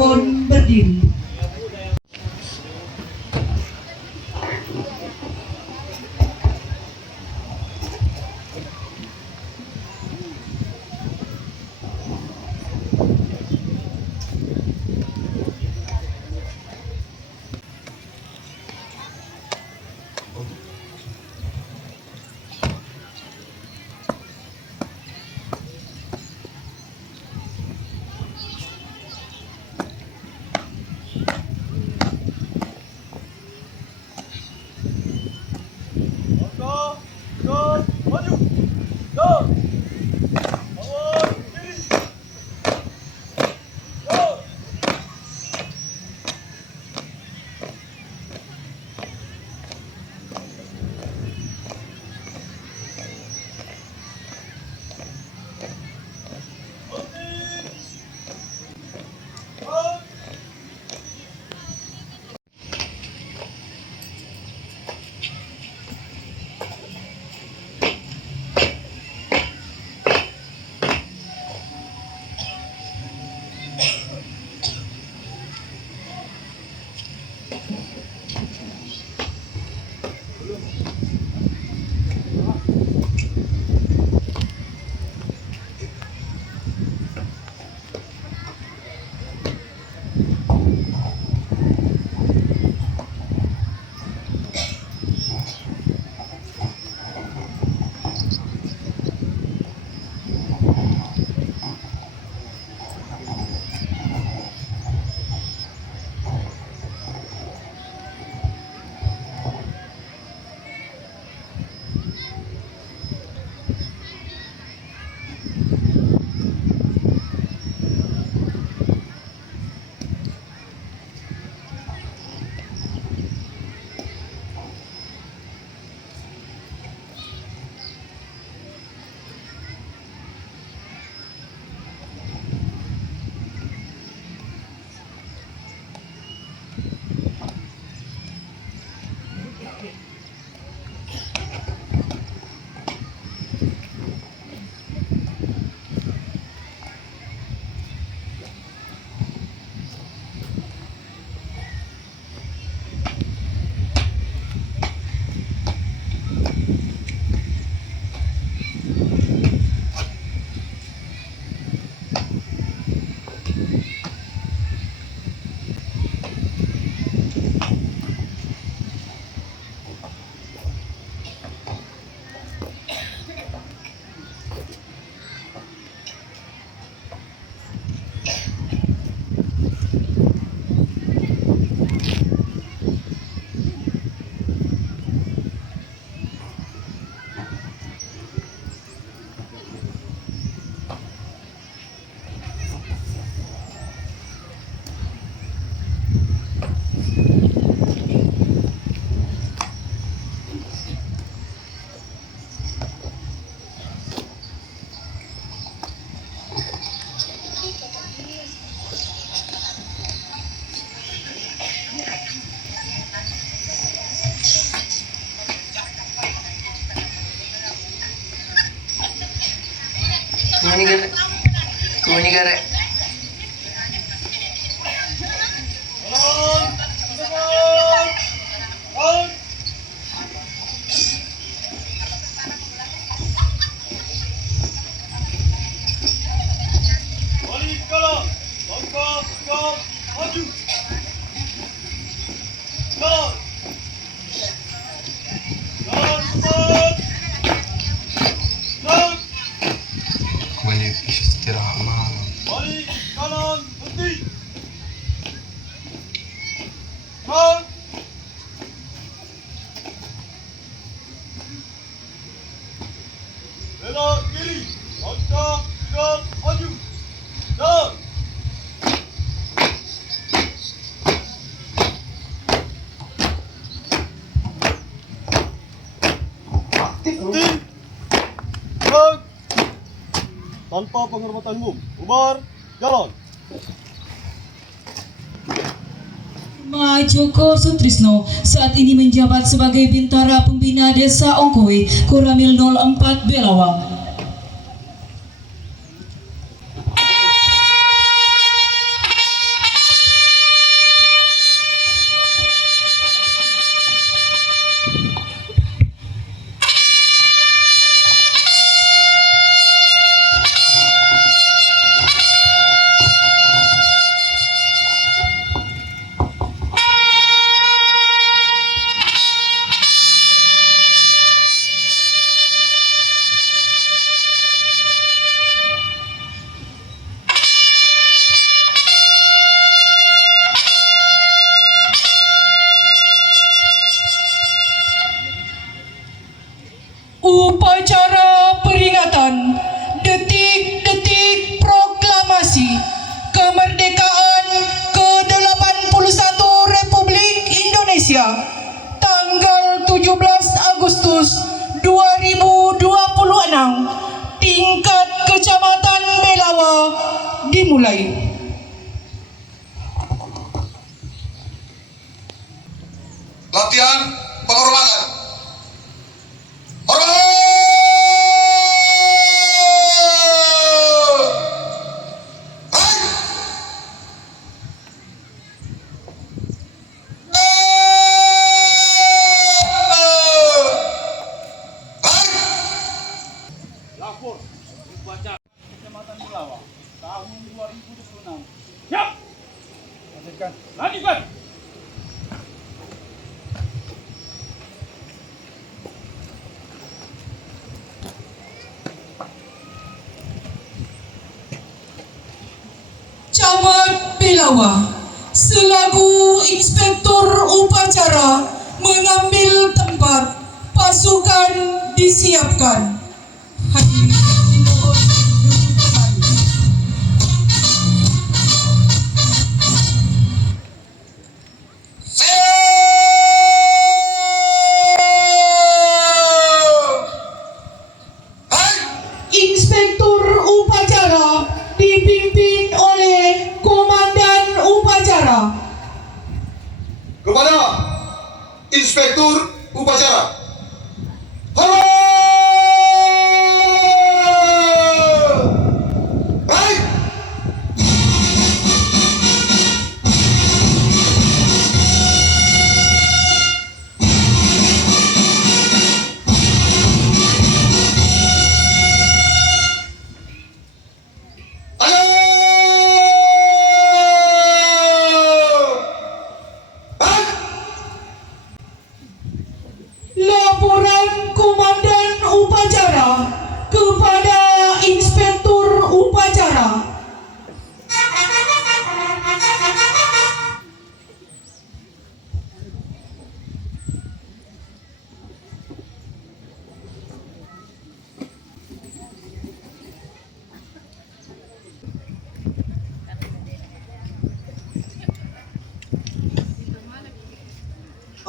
Mohon berdiri. Kuninggara. Balik istirahat malam. Balik kanan henti. Belok kiri. Langkah tegap maju. Dan aktif. Tanpa penghormatan umum, bubar, jalan. Joko Sutrisno saat ini menjabat sebagai Bintara Pembina Desa Ongkowe, Koramil 04 Belawa. Latihan penghormatan. Hormat! Lapor upacara Kecamatan Bulawa tahun 2026. Siap. Lanjutkan. Lanjutkan. Camat Belawa selaku inspektur upacara mengambil tempat, pasukan disiapkan. Hadirin dimohon duduk kembali. Inspektur upacara dipimpin oleh Komandan Upacara. Kepada Inspektur Upacara. Hormat! Baik! Laporan Komandan Upacara kepada Inspektur Upacara.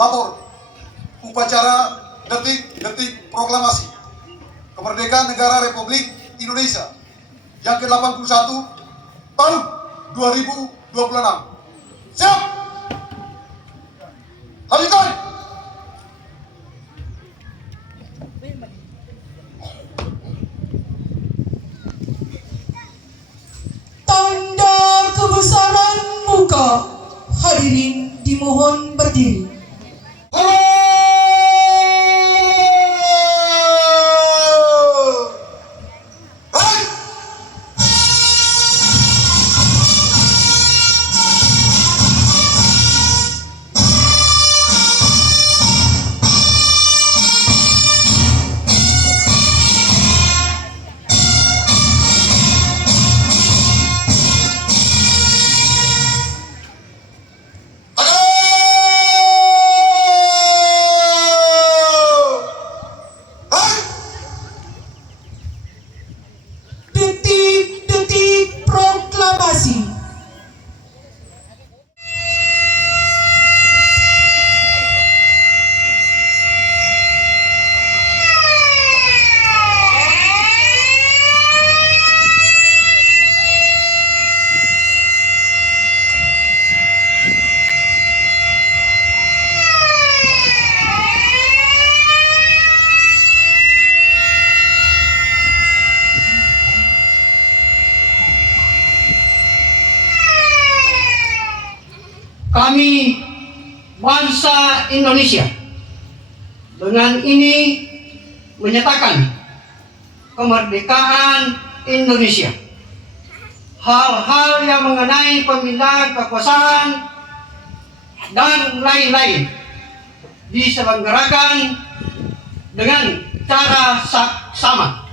Lapor upacara detik-detik proklamasi kemerdekaan negara Republik Indonesia yang ke-81 tahun 2026. Siap! Lanjutkan! Tanda kebesaran muka. Hadirin dimohon berdiri. Detik-detik proklamasi. Kami bangsa Indonesia dengan ini menyatakan kemerdekaan Indonesia. Hal-hal yang mengenai pemindahan kekuasaan dan lain-lain diselenggarakan dengan cara sama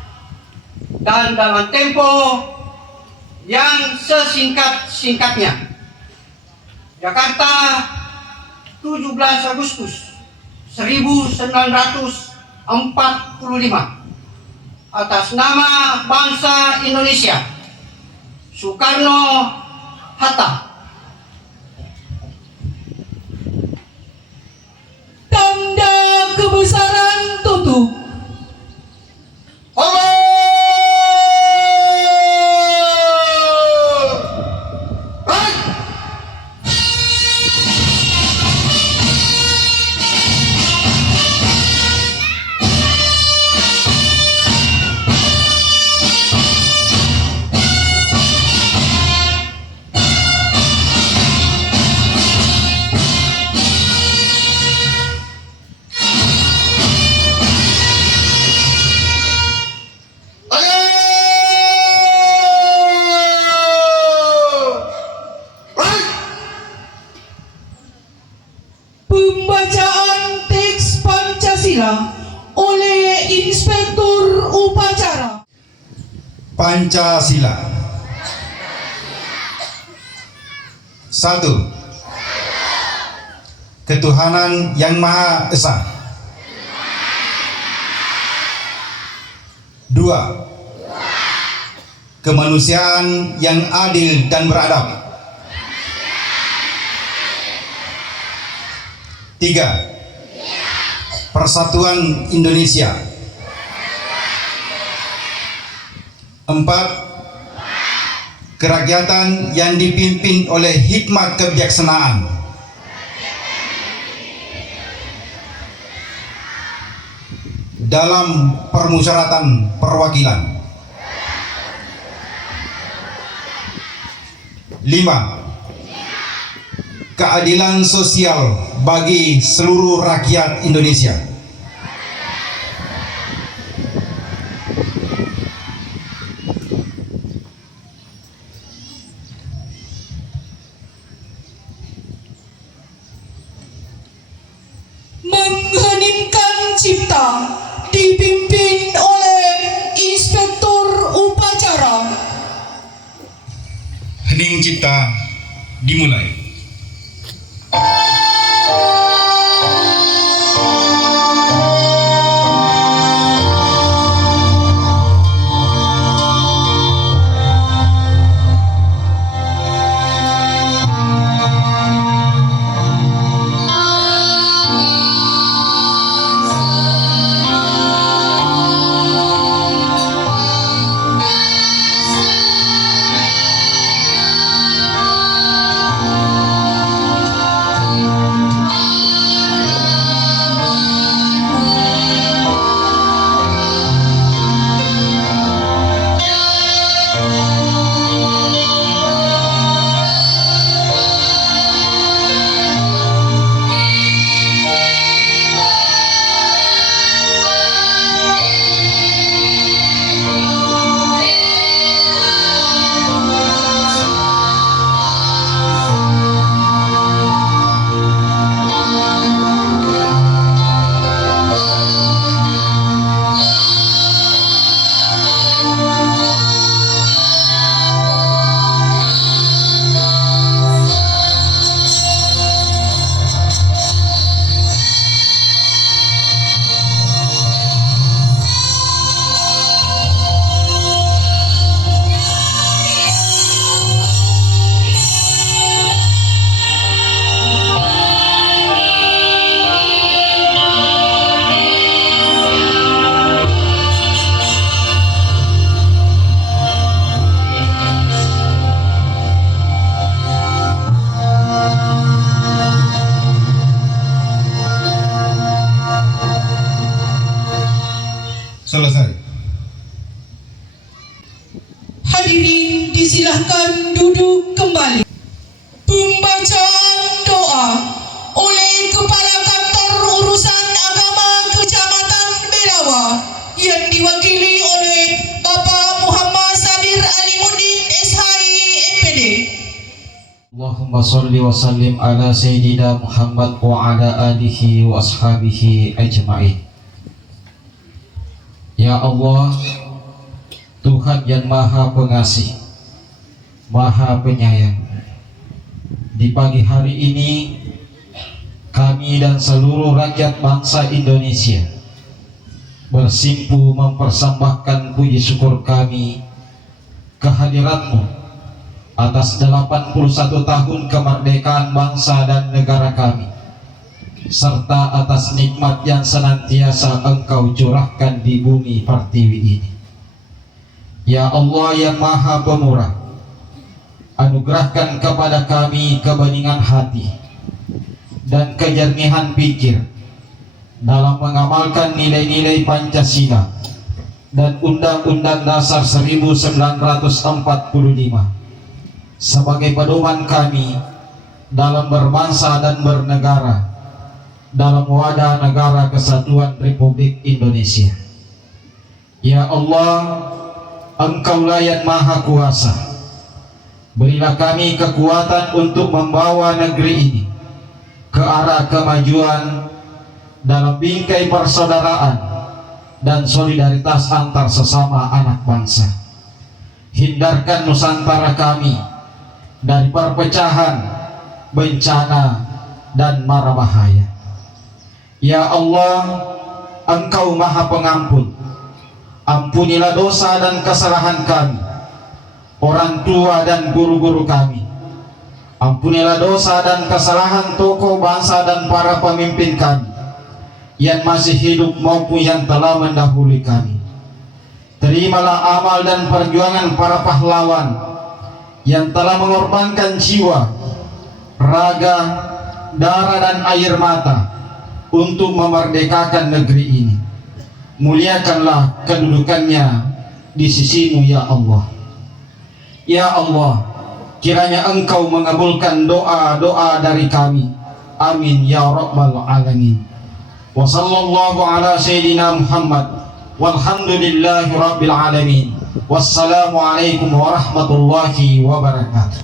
dan dalam tempo yang sesingkat-singkatnya. Jakarta, 17 Agustus 1945. Atas nama bangsa Indonesia, Soekarno-Hatta. Tanda kebesaran tutup. Pancasila oleh Inspektur Upacara. Pancasila. 1. Ketuhanan Yang Maha Esa. 2. Kemanusiaan yang adil dan beradab. 3. Persatuan Indonesia. 4. Kerakyatan yang dipimpin oleh hikmat kebijaksanaan. 5. Dalam permusyawaratan perwakilan. 5. Keadilan sosial bagi seluruh rakyat Indonesia. Mengheningkan cipta dipimpin oleh Inspektur Upacara. Hening cipta dimulai. Selesai. Hadirin disilahkan duduk kembali. Pembacaan doa oleh Kepala Kantor Urusan Agama Kecamatan Belawa yang diwakili oleh Bapak Muhammad Sabir Alimuddin SHI MPD. Allahumma salli wa sallim ala Sayyidina Muhammad wa ala alihi wa ashabihi ajma'in. Ya Allah, Tuhan yang Maha Pengasih, Maha Penyayang, di pagi hari ini kami dan seluruh rakyat bangsa Indonesia bersimpu mempersembahkan puji syukur kami kehadirat-Mu atas 81 tahun kemerdekaan bangsa dan negara kami, serta atas nikmat yang senantiasa Engkau curahkan di bumi pertiwi ini. Ya Allah yang Maha Pemurah, anugerahkan kepada kami kebeningan hati dan kejernihan pikir dalam mengamalkan nilai-nilai Pancasila dan Undang-Undang Dasar 1945 sebagai pedoman kami dalam berbangsa dan bernegara dalam wadah negara kesatuan Republik Indonesia. Ya Allah, Engkaulah yang Maha Kuasa. Berilah kami kekuatan untuk membawa negeri ini ke arah kemajuan dalam bingkai persaudaraan dan solidaritas antar sesama anak bangsa. Hindarkan Nusantara kami dari perpecahan, bencana, dan mara bahaya. Ya Allah, Engkau Maha Pengampun. Ampunilah dosa dan kesalahan kami, orang tua dan guru-guru kami. Ampunilah dosa dan kesalahan tokoh bangsa dan para pemimpin kami yang masih hidup maupun yang telah mendahului kami. Terimalah amal dan perjuangan para pahlawan yang telah mengorbankan jiwa, raga, darah dan air mata untuk memerdekakan negeri ini. Muliakanlah kedudukannya di sisi-Mu ya Allah. Ya Allah, kiranya Engkau mengabulkan doa-doa dari kami. Amin ya rabbal alamin. Wa sallallahu ala sayyidina Muhammad walhamdulillahi rabbil alamin. Wassalamualaikum warahmatullahi wabarakatuh.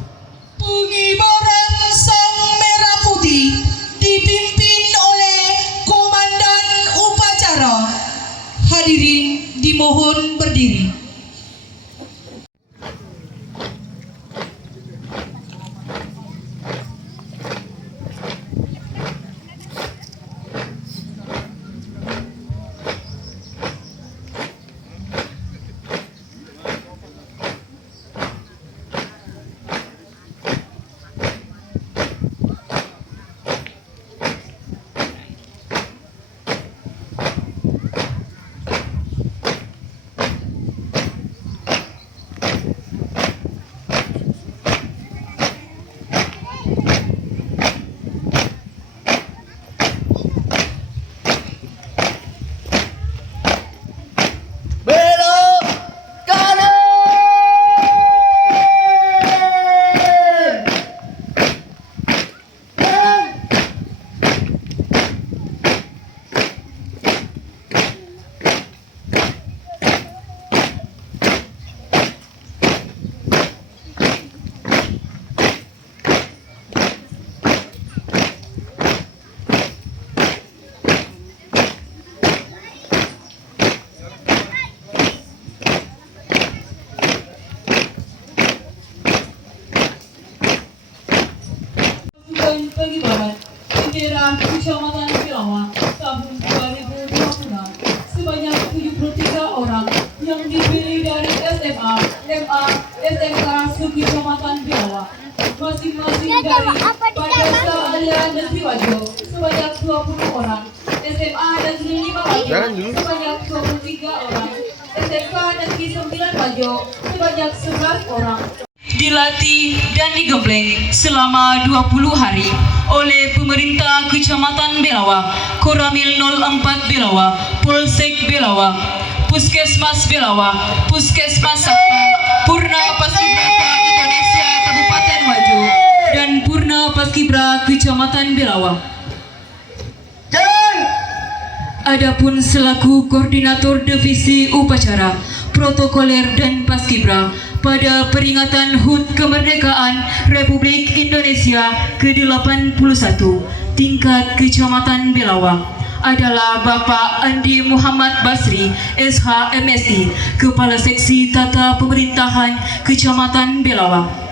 Pengibaran Sang Merah Putih dipimpin oleh Komandan Upacara. Hadirin dimohon berdiri. Pengibaran bendera Kecamatan Pilawa tahun 2026 sebanyak 73 orang yang dipilih dari SMA, MA, SMK Kecamatan Pilawa, masing-masing dari Madrasah Alia Negeri Wajo sebanyak 20 orang, SMA Negeri 5 Wajo sebanyak 23 orang, SMK Negeri 9 Wajo sebanyak 11 orang. Dilatih dan digembleng selama 20 hari oleh pemerintah Kecamatan Belawa, Koramil 04 Belawa, Polsek Belawa, Puskesmas Belawa, Puskesmas Sabtu, Purna Paskibraka Indonesia Kabupaten Wajo, dan Purna Paskibra Kecamatan Belawa. Adapun selaku koordinator divisi upacara, protokoler dan paskibra pada peringatan HUT Kemerdekaan Republik Indonesia ke-81 tingkat Kecamatan Belawa adalah Bapak Andi Muhammad Basri, SH MSI, Kepala Seksi Tata Pemerintahan Kecamatan Belawa.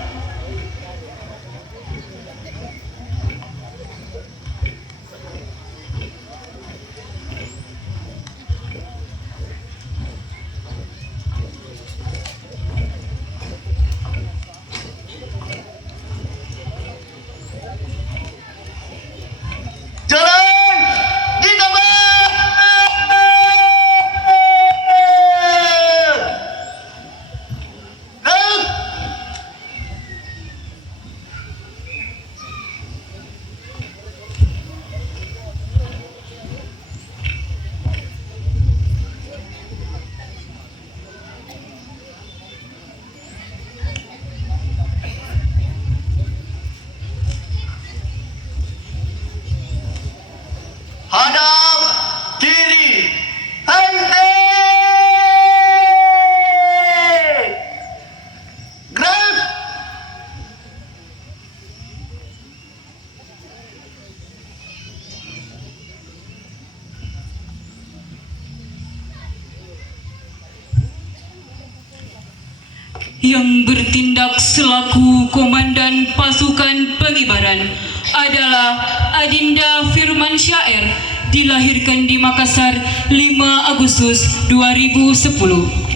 Yang bertindak selaku Komandan Pasukan Pengibaran adalah Adinda Firman Syair, dilahirkan di Makassar 5 Agustus 2010.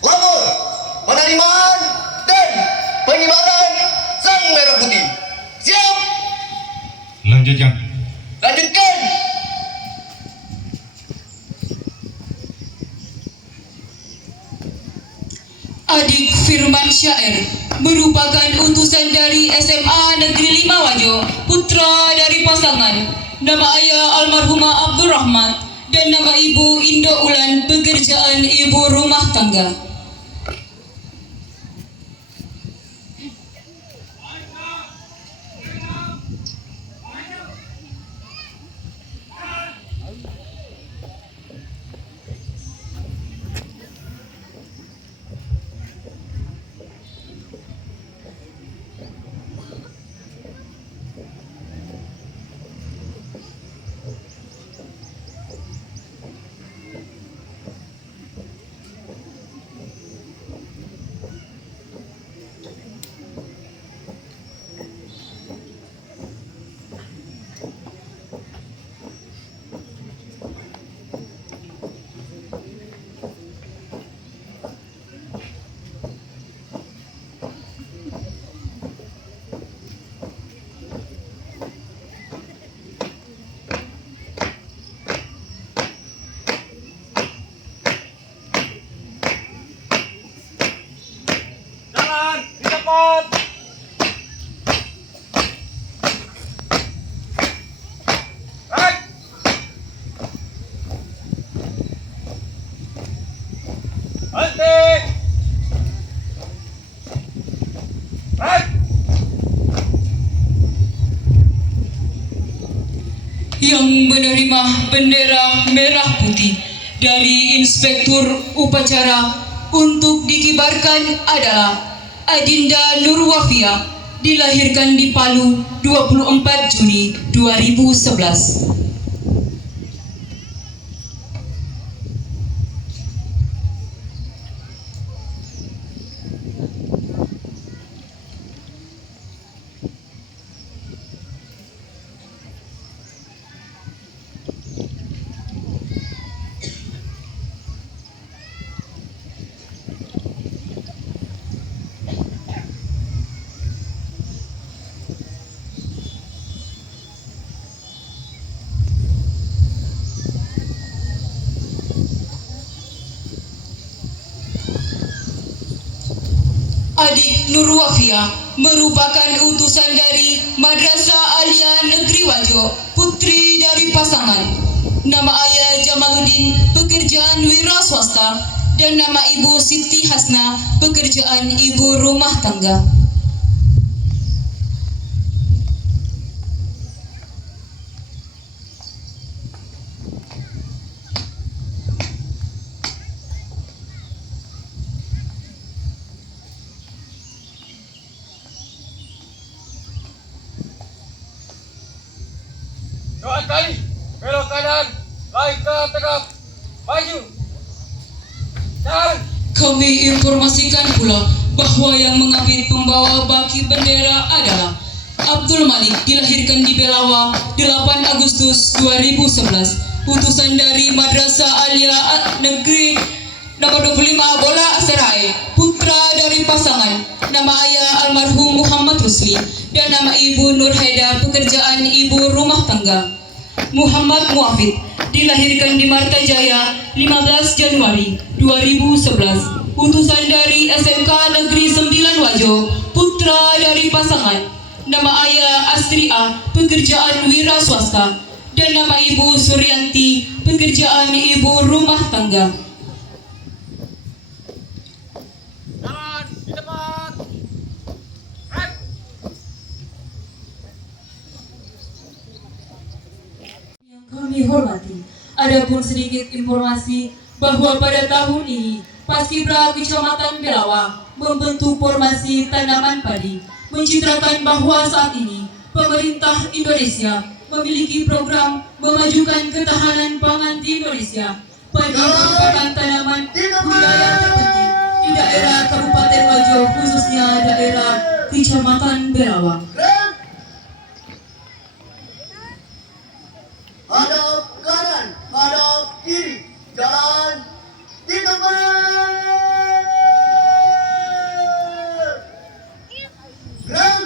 Lapor penerimaan dan pengibaran Sang Merah Putih. Siap. Lanjutkan. Lanjutkan. Adik Firman Syair merupakan utusan dari SMA Negeri 5 Wajo, putra dari pasangan. Nama ayah almarhumah Abdurrahman dan nama ibu Indo Ulan, pekerjaan ibu rumah tangga. Jalan di depan. Right. Henti. Right. Yang menerima bendera merah putih dari Inspektur Upacara untuk dikibarkan adalah Adinda Nurwafia, dilahirkan di Palu 24 Juni 2011. Adik Nurwafia merupakan utusan dari Madrasah Alia Negeri Wajo, putri dari pasangan. Nama ayah Jamaluddin, pekerjaan wira swasta, dan nama ibu Siti Hasna, pekerjaan ibu rumah tangga. Doa kali. Belok kanan. Laika tegak. Maju. Jalan. Kami informasikan pula bahwa yang mengambil pembawa baki bendera adalah Abdul Malik, dilahirkan di Belawa 8 Agustus 2011, utusan dari Madrasah Alia Negeri nomor 25 Bola Serai, putra dari pasangan. Nama ayah almarhum Muhammad Rusli dan nama ibu Nur Haida, pekerjaan ibu rumah tangga. Muhammad Muafid, dilahirkan di Martajaya 15 Januari 2011, utusan dari SMK Negeri 9 Wajo, putra dari pasangan. Nama ayah Astria, pekerjaan wira swasta, dan nama ibu Suryanti, pekerjaan ibu rumah tangga. Jalan di depan. Right. Yang kami hormati, adapun sedikit informasi bahwa pada tahun ini Paskibra Kecamatan Belawa membentuk formasi tanaman padi, mencitrakan bahwa saat ini pemerintah Indonesia memiliki program memajukan ketahanan pangan di Indonesia. Padi merupakan tanaman budaya terpenting di daerah Kabupaten Wajo, khususnya daerah Kecamatan Belawa. Hadap kanan, hadap kiri, jalan di depan. Gerak.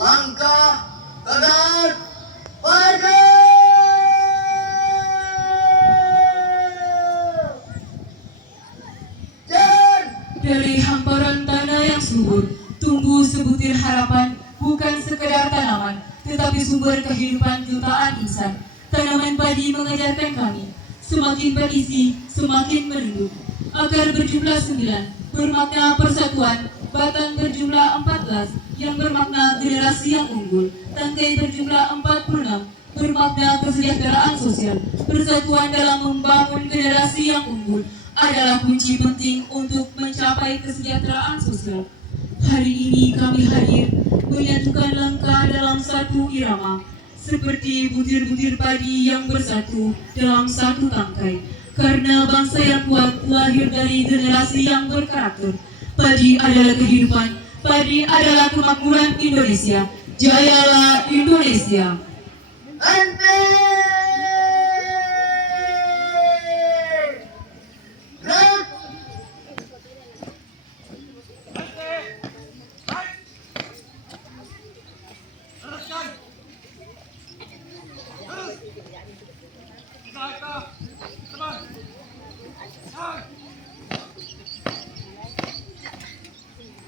Langkah kanan, maju. Jalan. Dari hamparan tanah yang subur, tumbuh sebutir harapan, bukan sekedar tanaman, tetapi sumber kehidupan jutaan insan. Tanaman padi mengajarkan kami, semakin berisi, semakin merindut. Akar berjumlah 9, bermakna persatuan, batang berjumlah 14, yang bermakna generasi yang unggul, tangkai berjumlah 46, bermakna kesejahteraan sosial. Persatuan dalam membangun generasi yang unggul adalah kunci penting untuk mencapai kesejahteraan sosial. Hari ini kami hadir menyatukan langkah dalam satu irama, seperti butir-butir padi yang bersatu dalam satu tangkai. Karena bangsa yang kuat lahir dari generasi yang berkarakter. Padi adalah kehidupan, padi adalah kemakmuran Indonesia. Jayalah Indonesia. Ente. Gerak. Teruskan. Langkah depan.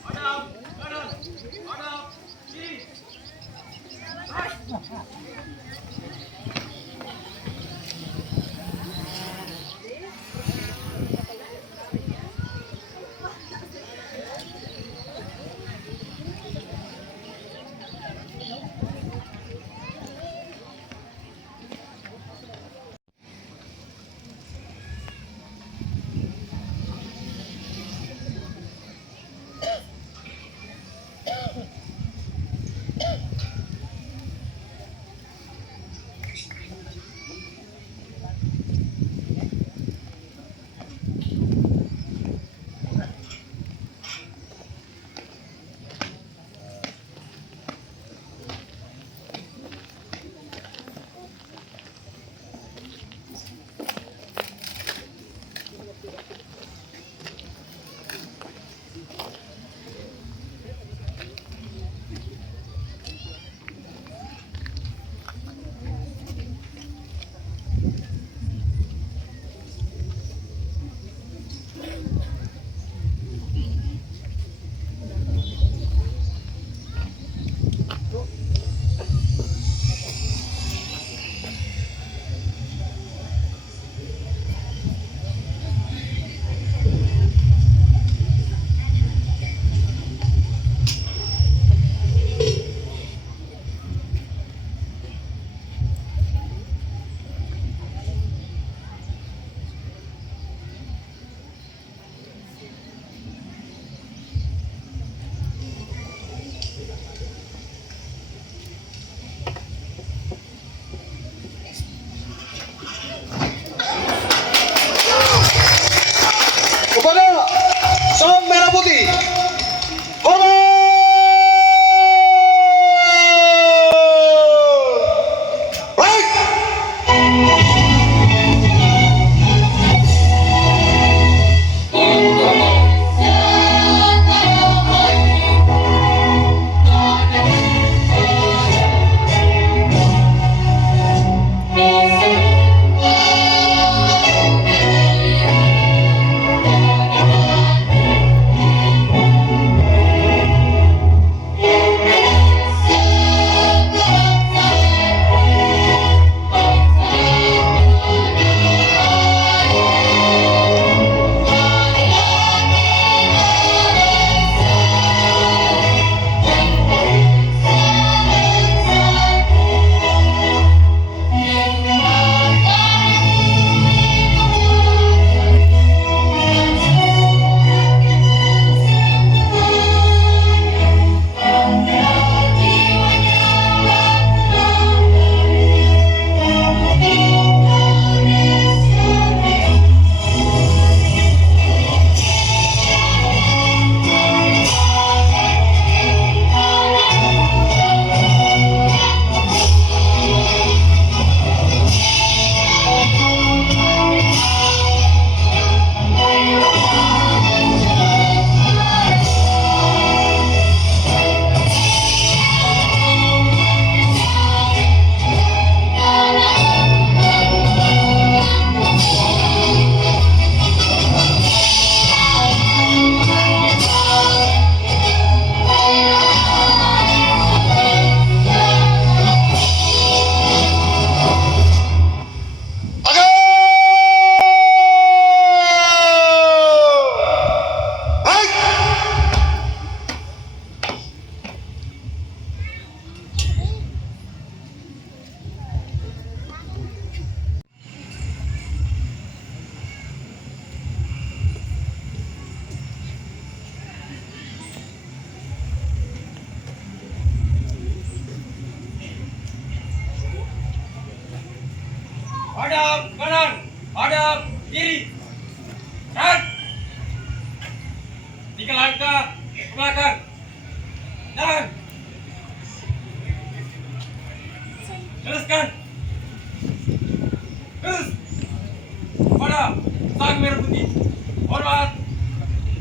Hadap kanan, hadap kiri. laksanakan. Dan teruskan. Terus pada sang merah putih. Hormat.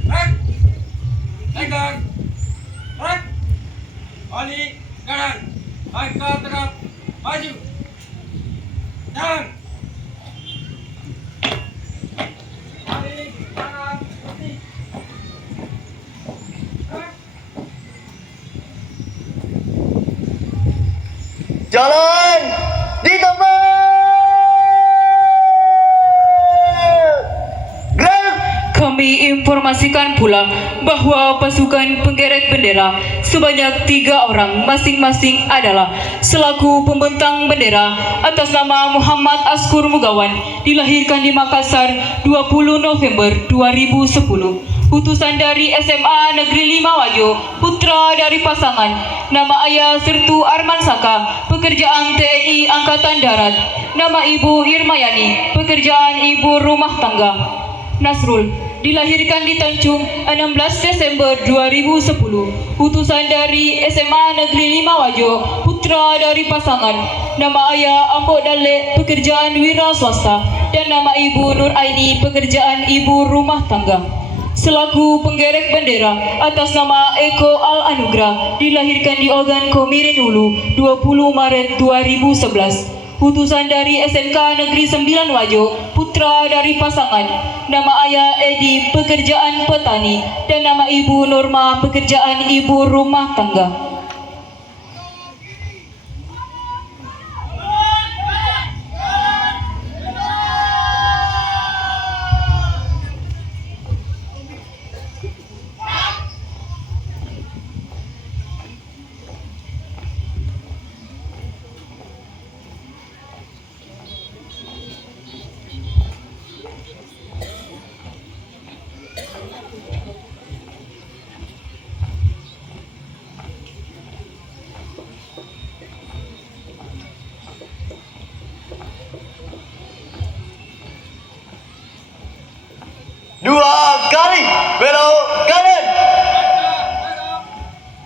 Rek. Tegang. Rek. Balik kanan. Langkah tegap. Maju. Dan balik kanan putih. Rek. Jalan di tempat. Gerak. Kami informasikan pula bahwa pasukan penggerek bendera sebanyak 3 orang masing-masing adalah selaku pembentang bendera atas nama Muhammad Askur Mugawan, dilahirkan di Makassar 20 November 2010. Utusan dari SMA Negeri 5 Wajo, putra dari pasangan, nama ayah Sertu Arman Saka, pekerjaan TNI Angkatan Darat, nama ibu Irmayani, pekerjaan ibu rumah tangga. Nasrul, dilahirkan di Tanjung 16 Desember 2010. Utusan dari SMA Negeri 5 Wajo, putra dari pasangan, nama ayah Ambok Dale, pekerjaan wira swasta, dan nama ibu Nur Aini, pekerjaan ibu rumah tangga. Selaku penggerek bendera atas nama Eko Al Anugrah, dilahirkan di Ogan Komiren Hulu 20 Maret 2011. Utusan dari SMK Negeri 9 Wajo, putra dari pasangan, nama ayah Edi, pekerjaan petani, dan nama ibu Norma, pekerjaan ibu rumah tangga. Dua kali belok kanan.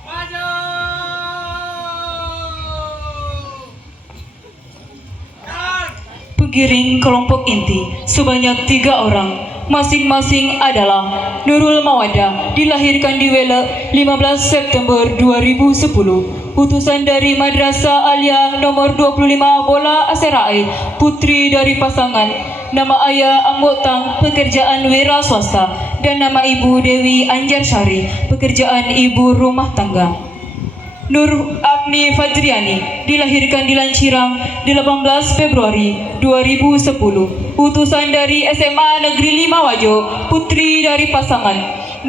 Maju. Dan Penggiring kelompok inti sebanyak 3 orang, masing-masing adalah Nurul Mawada, dilahirkan di Wele 15 September 2010. Utusan dari Madrasah Alia nomor 25 Bola Aserae, putri dari pasangan, nama ayah Ambok Tang, pekerjaan wira swasta, dan nama ibu Dewi Anjarsari, pekerjaan ibu rumah tangga. Nur Agni Fajriani, dilahirkan di Lancirang 18 Februari 2010. Utusan dari SMA Negeri 5 Wajo, putri dari pasangan,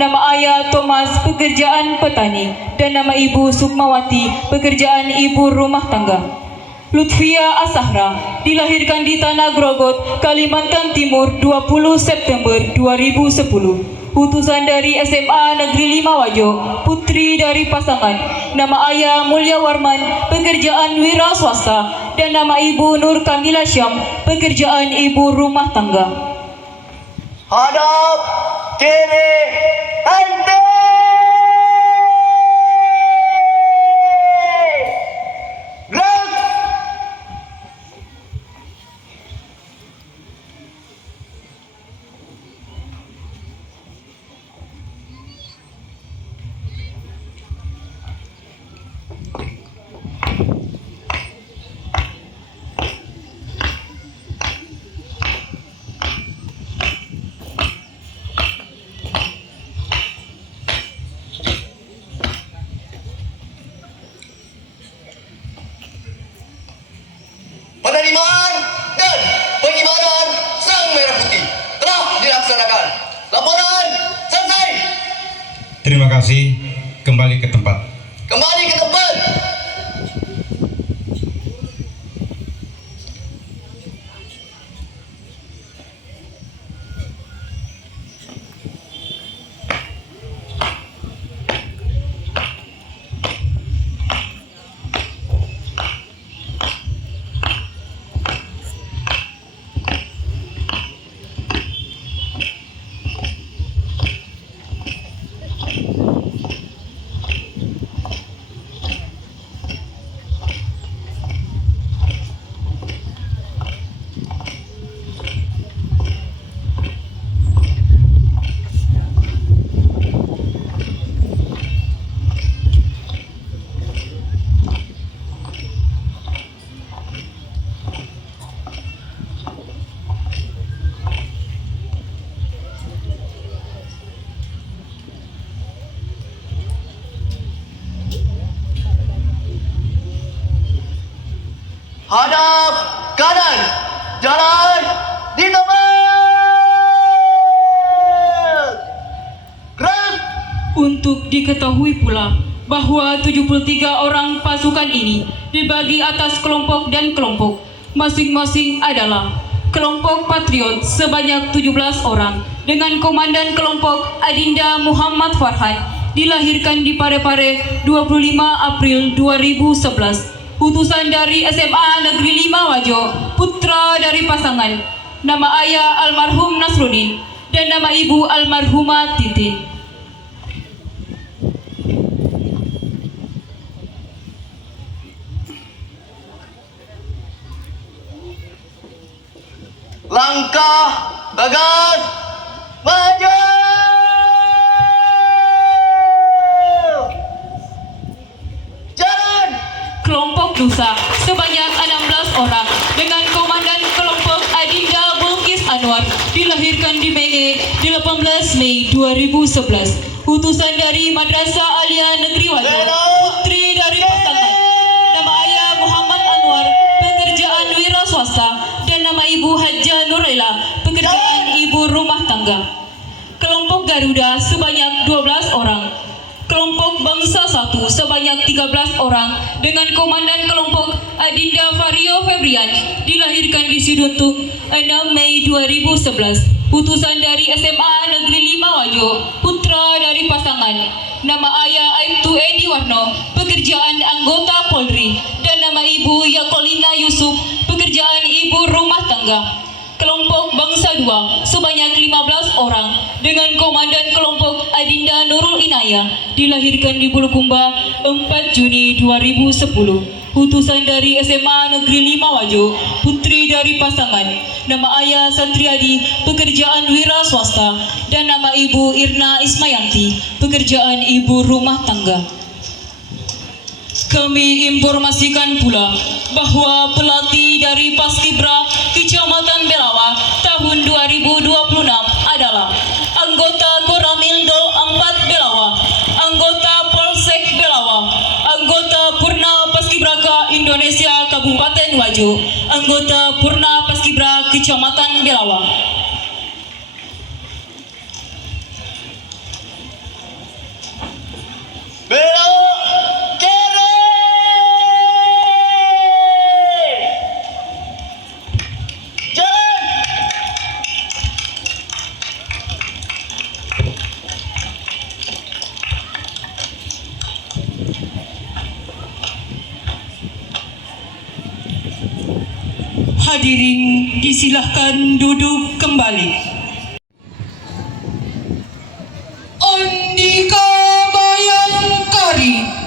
nama ayah Thomas, pekerjaan petani, dan nama ibu Sukmawati, pekerjaan ibu rumah tangga. Lutfia Asahra, dilahirkan di Tanah Grogot, Kalimantan Timur 20 September 2010. Utusan dari SMA Negeri 5 Wajo, putri dari pasangan, nama ayah Mulya Warman, pekerjaan wira swasta, dan nama ibu Nur Kamila Syam, pekerjaan ibu rumah tangga. Hadap kiri henti. Gerak. Penerimaan dan pengibaran Sang Merah Putih telah dilaksanakan. Laporan selesai. Terima kasih. Kembali ke tempat. Kembali ke tempat. Hadap kanan. Jalan di tengah. Gerak. Untuk diketahui pula bahwa 73 orang pasukan ini dibagi atas kelompok dan kelompok. Masing-masing adalah kelompok Patriot sebanyak 17 orang dengan komandan kelompok Adinda Muhammad Farhan, dilahirkan di Parepare 25 April 2011. Utusan dari SMA Negeri 5 Wajo, putra dari pasangan. Nama ayah almarhum Nasruddin dan nama ibu almarhumah Titin. Langkah bagas maju. Jalan. Kelompok Nusa sebanyak 16 orang dengan komandan kelompok Adinda Bulkis Anwar, dilahirkan di Menge 18 Mei 2011. Utusan dari Madrasah Alia Negeri Wajo, putri dari pasangan. Nama ayah Muhammad Anwar, pekerjaan wira swasta, dan nama ibu Hajjah Nuraila, pekerjaan ibu rumah tangga. Kelompok Garuda sebanyak 12 orang. Kelompok Bangsa 1 sebanyak 13 orang dengan komandan kelompok Adinda Vario Febrian, dilahirkan di Siduntung 6 Mei 2011. Utusan dari SMA Negeri 5 Wajo, putra dari pasangan. Nama ayah Aibtu Edi Warno, pekerjaan anggota Polri, dan nama ibu Yakolina Yusuf, pekerjaan ibu rumah tangga. Kelompok Bangsa 2 sebanyak 15 orang dengan komandan kelompok Adinda Nurul Inayah, dilahirkan di Bulukumba 4 Juni 2010. Utusan dari SMA Negeri 5 Wajo, putri dari pasangan. Nama ayah Santriadi, pekerjaan wira swasta, dan nama ibu Irna Ismayanti, pekerjaan ibu rumah tangga. Kami informasikan pula bahwa pelatih dari Paskibra Kecamatan Belawa tahun 2026 adalah anggota Koramildo 4 Belawa, anggota Polsek Belawa, anggota Purna Paskibraka Indonesia Kabupaten Wajo, anggota Purna Paskibra Kecamatan Belawa. Belok kiri. Jalan. Hadirin disilahkan duduk kembali. Andika Bayangkari.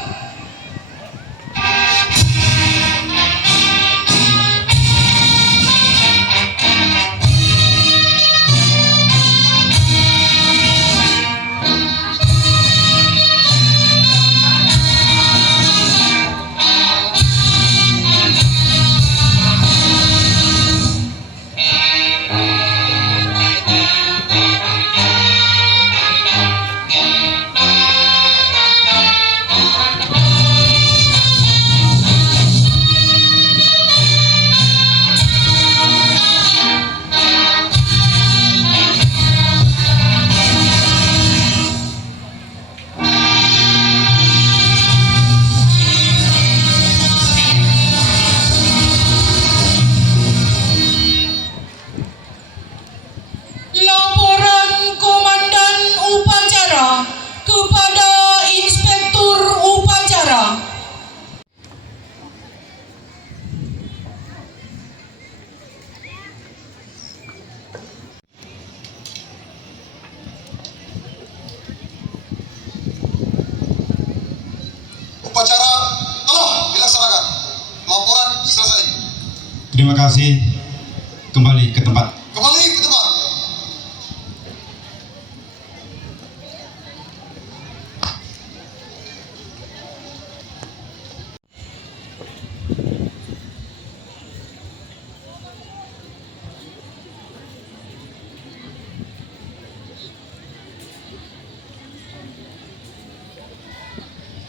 Laporan Komandan Upacara kepada Inspektur Upacara. Upacara telah dilaksanakan. Laporan selesai. Terima kasih. Kembali ke tempat. Kembali ke tempat.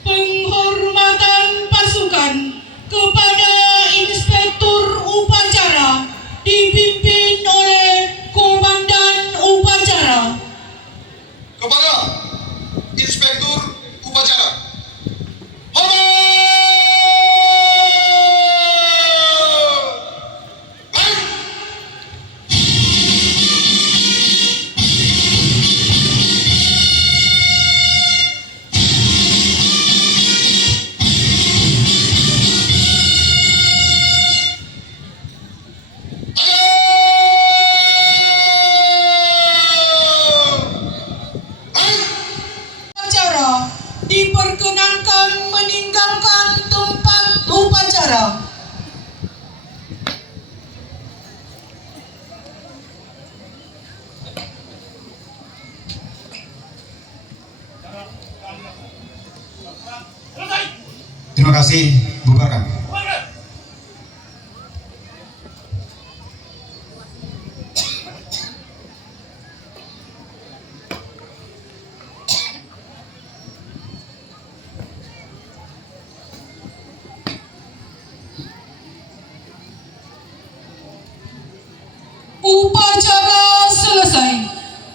Penghormatan pasukan kepada Inspektur diperkenankan meninggalkan tempat upacara. Terima kasih, bubarkan. Upacara selesai.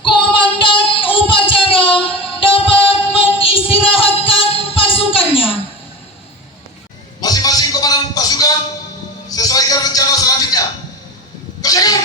Komandan upacara dapat mengistirahatkan pasukannya. Masing-masing komandan pasukan sesuaikan rencana selanjutnya. Kerjakan!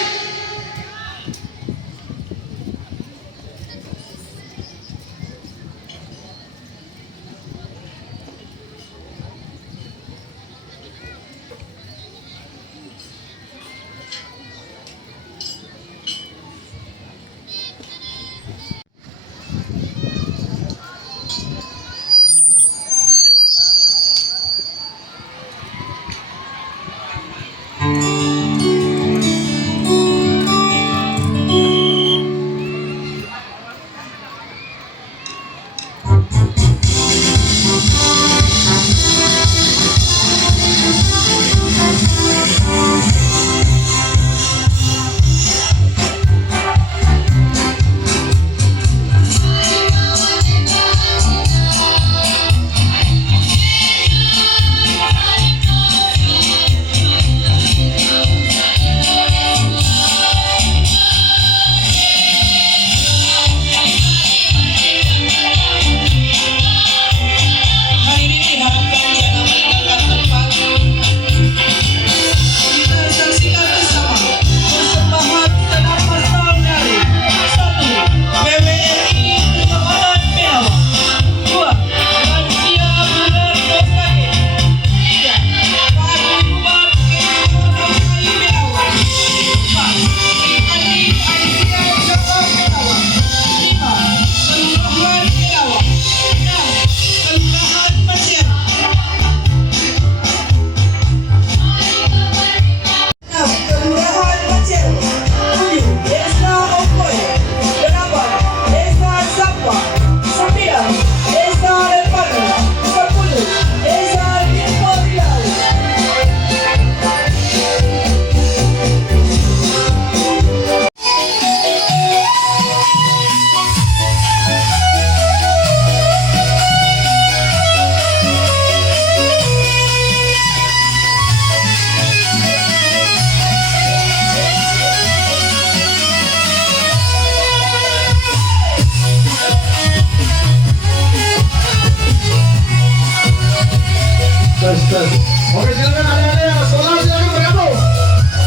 Oke, silakan adik-adik sekolah silakan bergabung.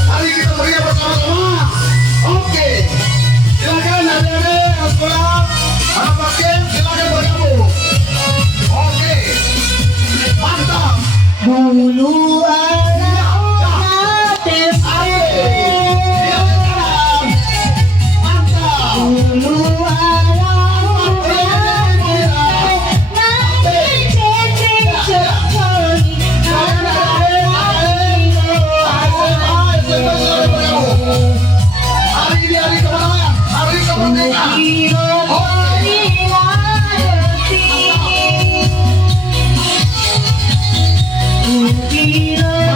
Mari kita berikan bersama-sama. Oke, silakan adik-adik sekolah. Anak basket silakan bergabung. Oke, mantap. Bulu anak tempe. Mantap. Bulu anak tempe. Nanti Hari ini hari kemenangan, hari kemerdekaan. Kira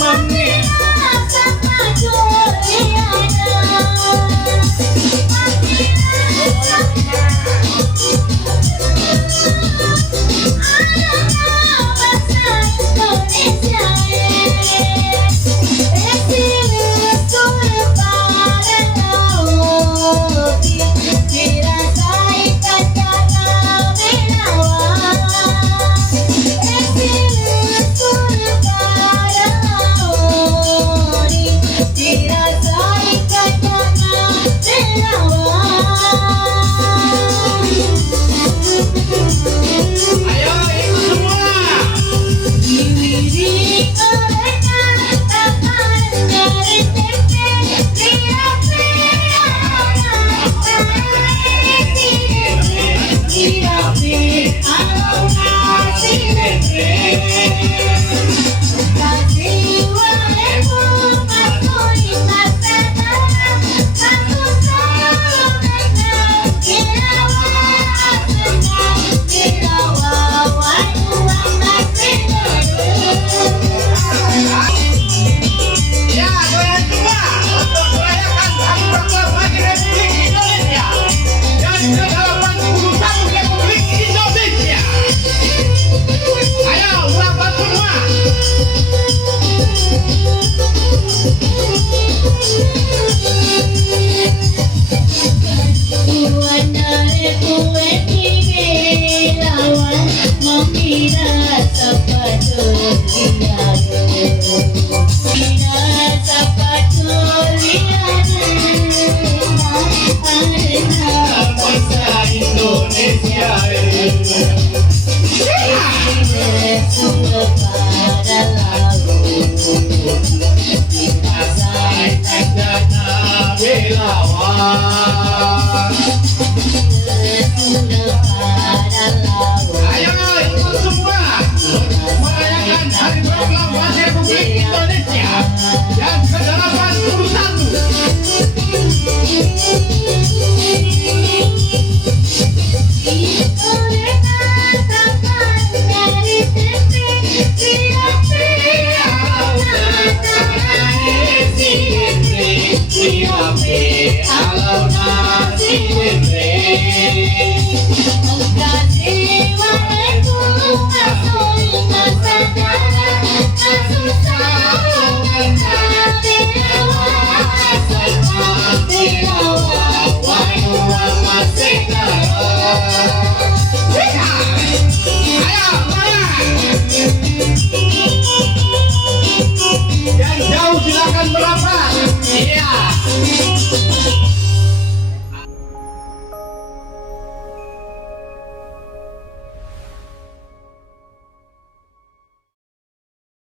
menyerah.